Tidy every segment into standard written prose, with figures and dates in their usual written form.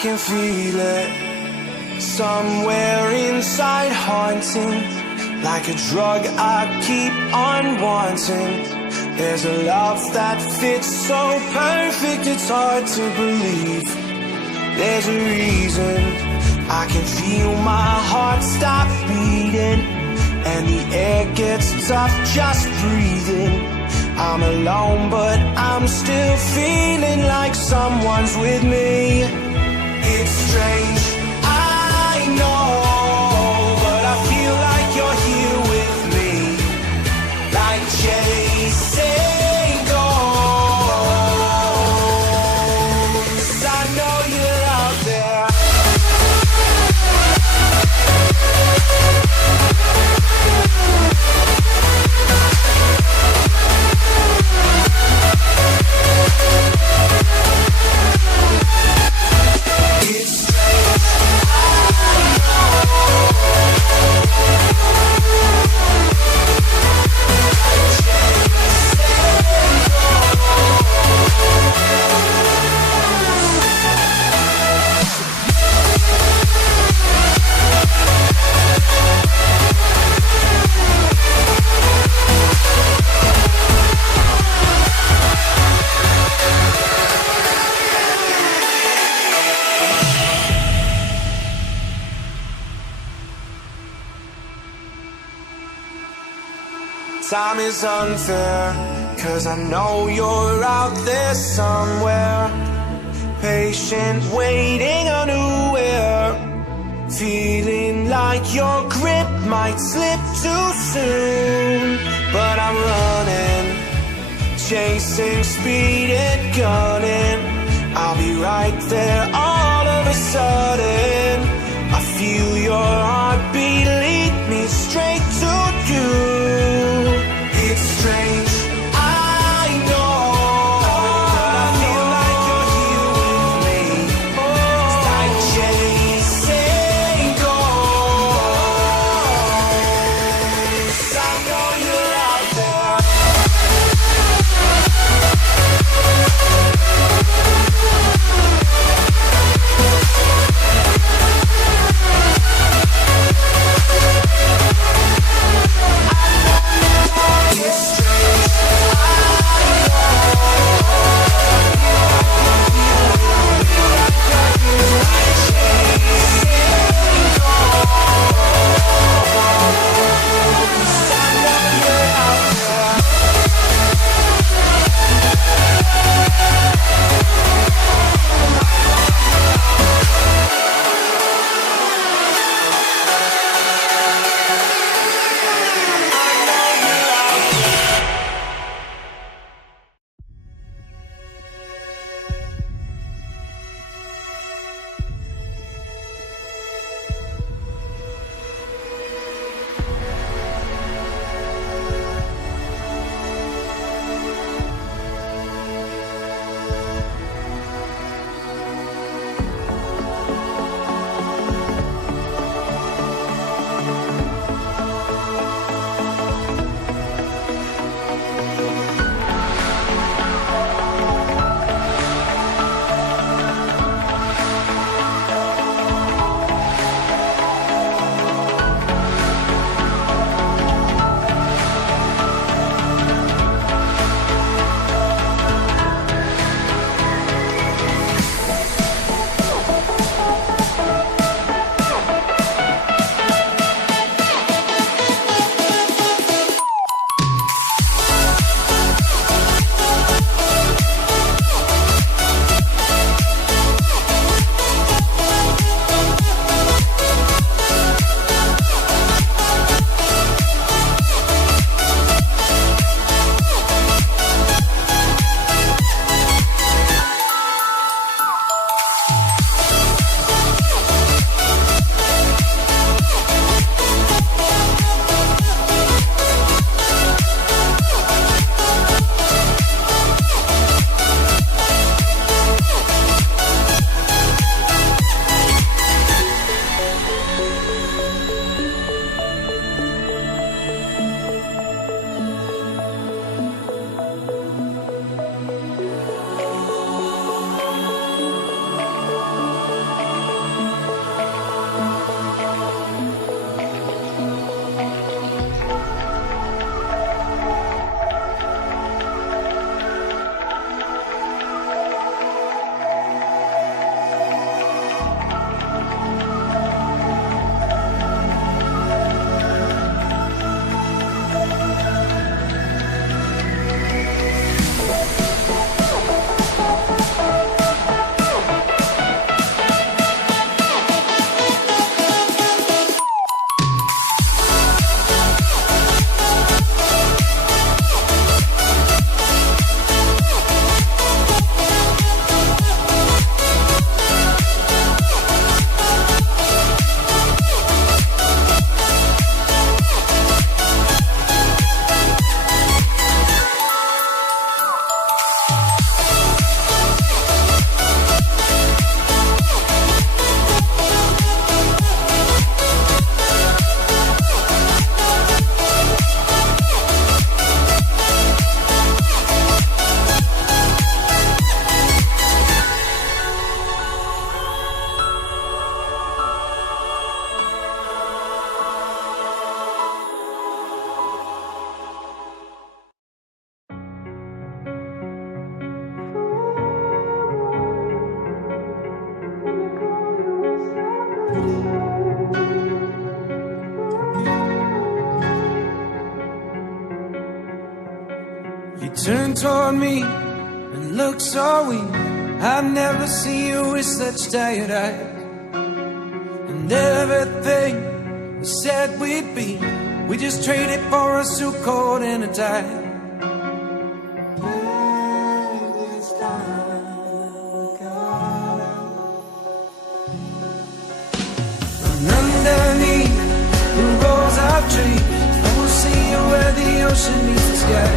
can feel it somewhere inside, haunting like a drug I keep on wanting. There's a love that fits so perfect, it's hard to believe. There's a reason I can feel my heart stop beating, and the air gets tough just breathing. I'm alone, but I'm still feeling like someone's with me. It's strange, I know, but I feel like you're here with me, like chasing ghosts. I know you're out there. Time is unfair, 'cause I know you're out there somewhere, patient, waiting unaware, feeling like your grip might slip too soon. But I'm running, chasing speed and gunning. I'll be right there all of a sudden. I feel your heartbeat lead me straight to you. It's strange, I know, but I feel like you're here with me. It's like chasing ghosts. I know you're out there. Turn toward me and look so weak. I've never seen you with such tired eyes. And everything we said we'd be, we just traded for a suit coat and a tie. And underneath the rows of trees, I will see you where the ocean meets the sky.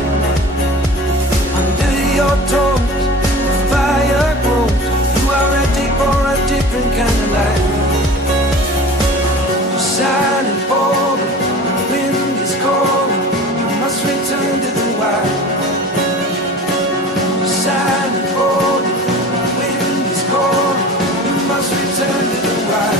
Under your toes, the fire grows. You are ready for a different kind of life. You're silent, bold, the wind is cold. You must return to the wild. You're silent, bold, the wind is cold. You must return to the wild.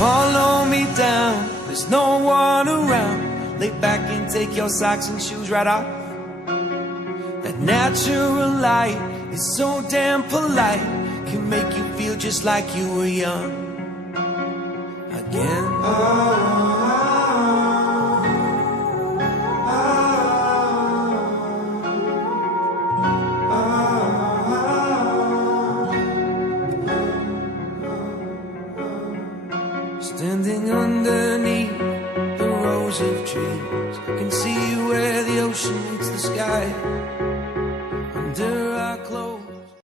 Follow me down, there's no one around. Lay back and take your socks and shoes right off. That natural light is so damn polite, can make you feel just like you were young again. Standing underneath the rows of trees, I can see where the ocean meets the sky. Under